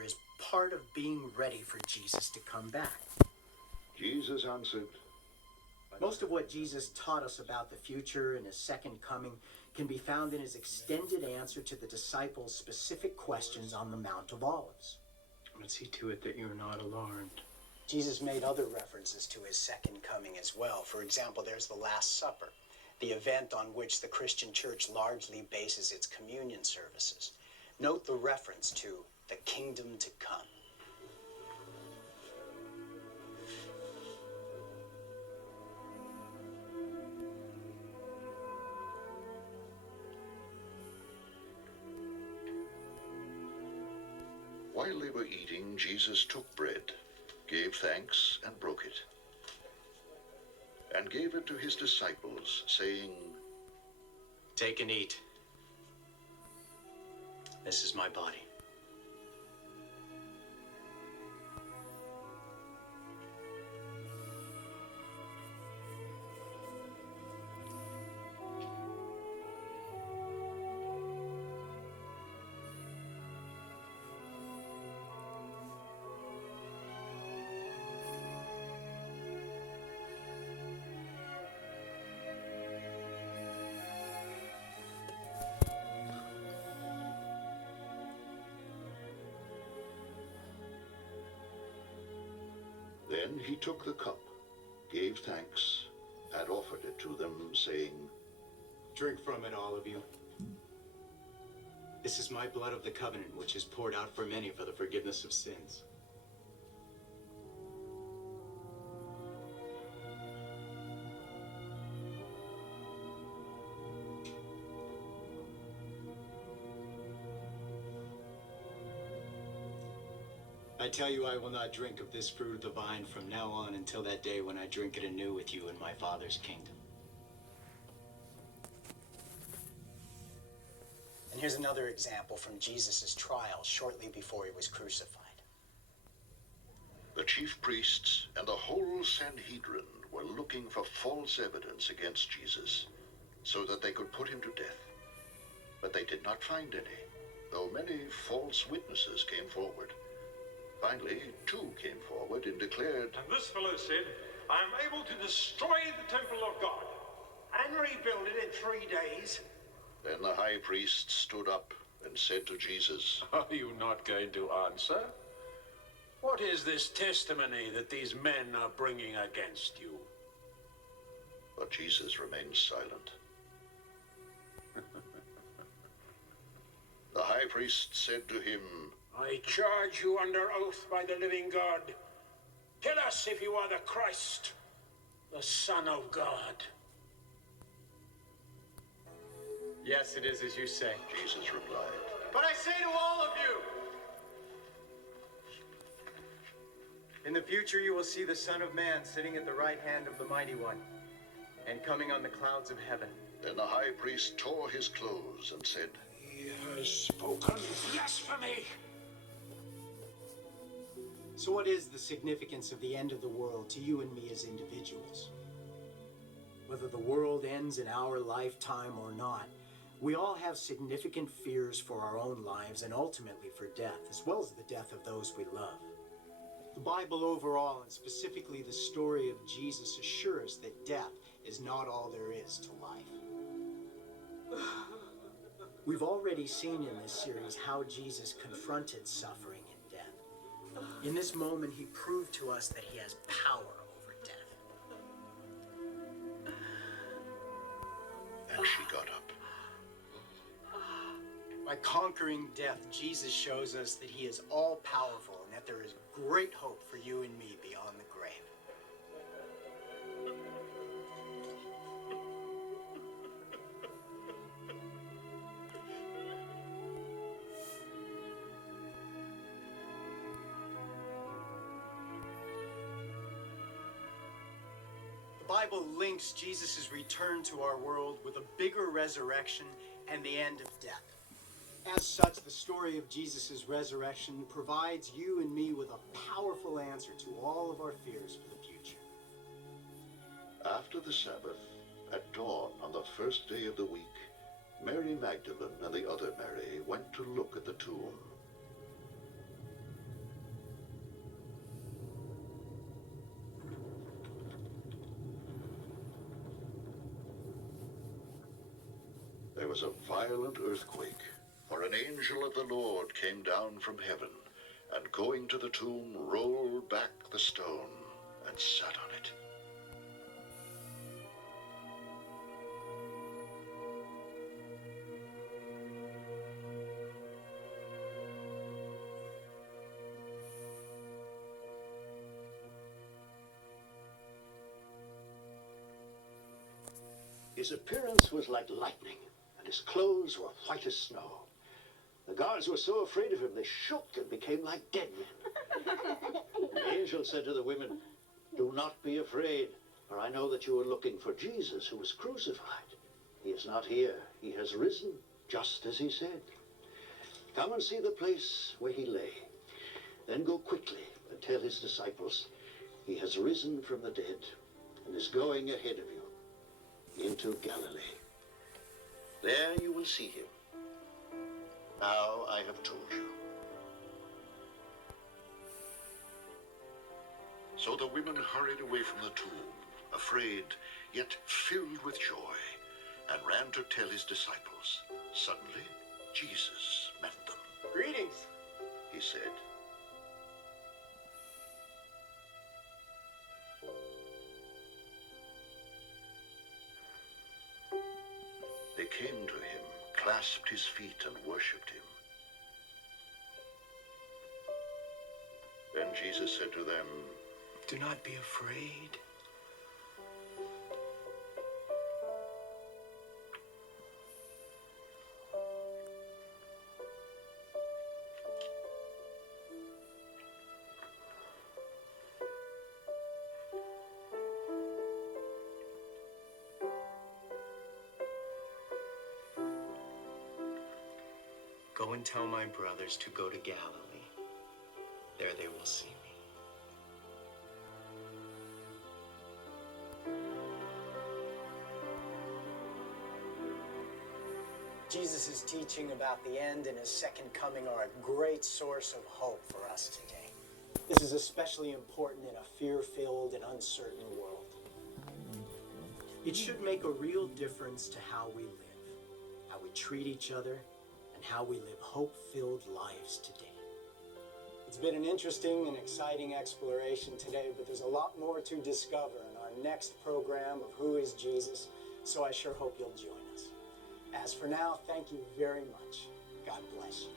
is part of being ready for Jesus to come back. Jesus answered, Most of what Jesus taught us about the future and his second coming can be found in his extended answer to the disciples' specific questions on the Mount of Olives. But see to it that you're not alarmed. Jesus made other references to his second coming as well. For example, there's the Last Supper, the event on which the Christian church largely bases its communion services. Note the reference to the kingdom to come. While they were eating, Jesus took bread, gave thanks, and broke it, and gave it to his disciples, saying, Take and eat. This is my body. Then he took the cup, gave thanks, and offered it to them, saying, Drink from it, all of you. This is my blood of the covenant, which is poured out for many for the forgiveness of sins. I tell you, I will not drink of this fruit of the vine from now on until that day when I drink it anew with you in my Father's kingdom. And here's another example from Jesus' trial shortly before he was crucified. The chief priests and the whole Sanhedrin were looking for false evidence against Jesus, so that they could put him to death. But they did not find any, though many false witnesses came forward. Finally, two came forward and declared, And this fellow said, I am able to destroy the temple of God and rebuild it in 3 days. Then the high priest stood up and said to Jesus, Are you not going to answer? What is this testimony that these men are bringing against you? But Jesus remained silent. The high priest said to him, I charge you under oath by the living God. Tell us if you are the Christ, the Son of God. Yes, it is as you say. Jesus replied, But I say to all of you, in the future you will see the Son of Man sitting at the right hand of the Mighty One and coming on the clouds of heaven. Then the high priest tore his clothes and said, He has spoken blasphemy. So what is the significance of the end of the world to you and me as individuals? Whether the world ends in our lifetime or not, we all have significant fears for our own lives and ultimately for death, as well as the death of those we love. The Bible overall, and specifically the story of Jesus, assure us that death is not all there is to life. We've already seen in this series how Jesus confronted suffering and death. In this moment, he proved to us that he has power over death. and she got up. By conquering death, Jesus shows us that he is all-powerful and that there is great hope for you and me beyond the grave. The Bible links Jesus' return to our world with a bigger resurrection and the end of death. As such, the story of Jesus' resurrection provides you and me with a powerful answer to all of our fears for the future. After the Sabbath, at dawn on the first day of the week, Mary Magdalene and the other Mary went to look at the tomb. was a violent earthquake, for an angel of the Lord came down from heaven, and going to the tomb, rolled back the stone and sat on it. His appearance was like lightning, and his clothes were white as snow. The guards were so afraid of him, they shook and became like dead men. The angel said to the women, "Do not be afraid, for I know that you are looking for Jesus, who was crucified. He is not here. He has risen, just as he said. Come and see the place where he lay. Then go quickly and tell his disciples, he has risen from the dead and is going ahead of you into Galilee. There you will see him. Now I have told you." So the women hurried away from the tomb, afraid, yet filled with joy, and ran to tell his disciples. Suddenly, Jesus met them. Greetings. He said, They came to him, clasped his feet, and worshipped him. Then Jesus said to them, Do not be afraid. Go and tell my brothers to go to Galilee. There they will see me. Jesus' teaching about the end and his second coming are a great source of hope for us today. This is especially important in a fear-filled and uncertain world. It should make a real difference to how we live, how we treat each other, and how we live hope-filled lives today. It's been an interesting and exciting exploration today, but there's a lot more to discover in our next program of Who is Jesus, so I sure hope you'll join us. As for now, thank you very much. God bless you.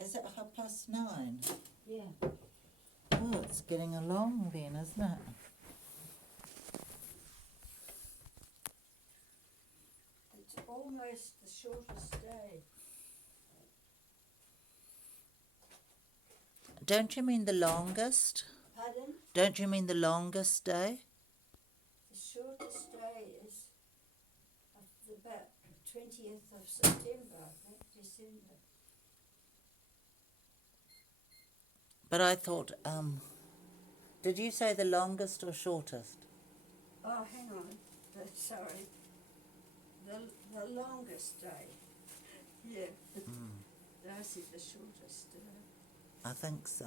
Is it 9:30? Yeah. Oh, it's getting along then, isn't it? It's almost the shortest day. Don't you mean the longest? Pardon? Don't you mean the longest day? The shortest day is about 20th of September, I think, December. But I thought, did you say the longest or shortest? Oh, hang on. Sorry. The longest day. Yeah. I said the shortest day. I think so.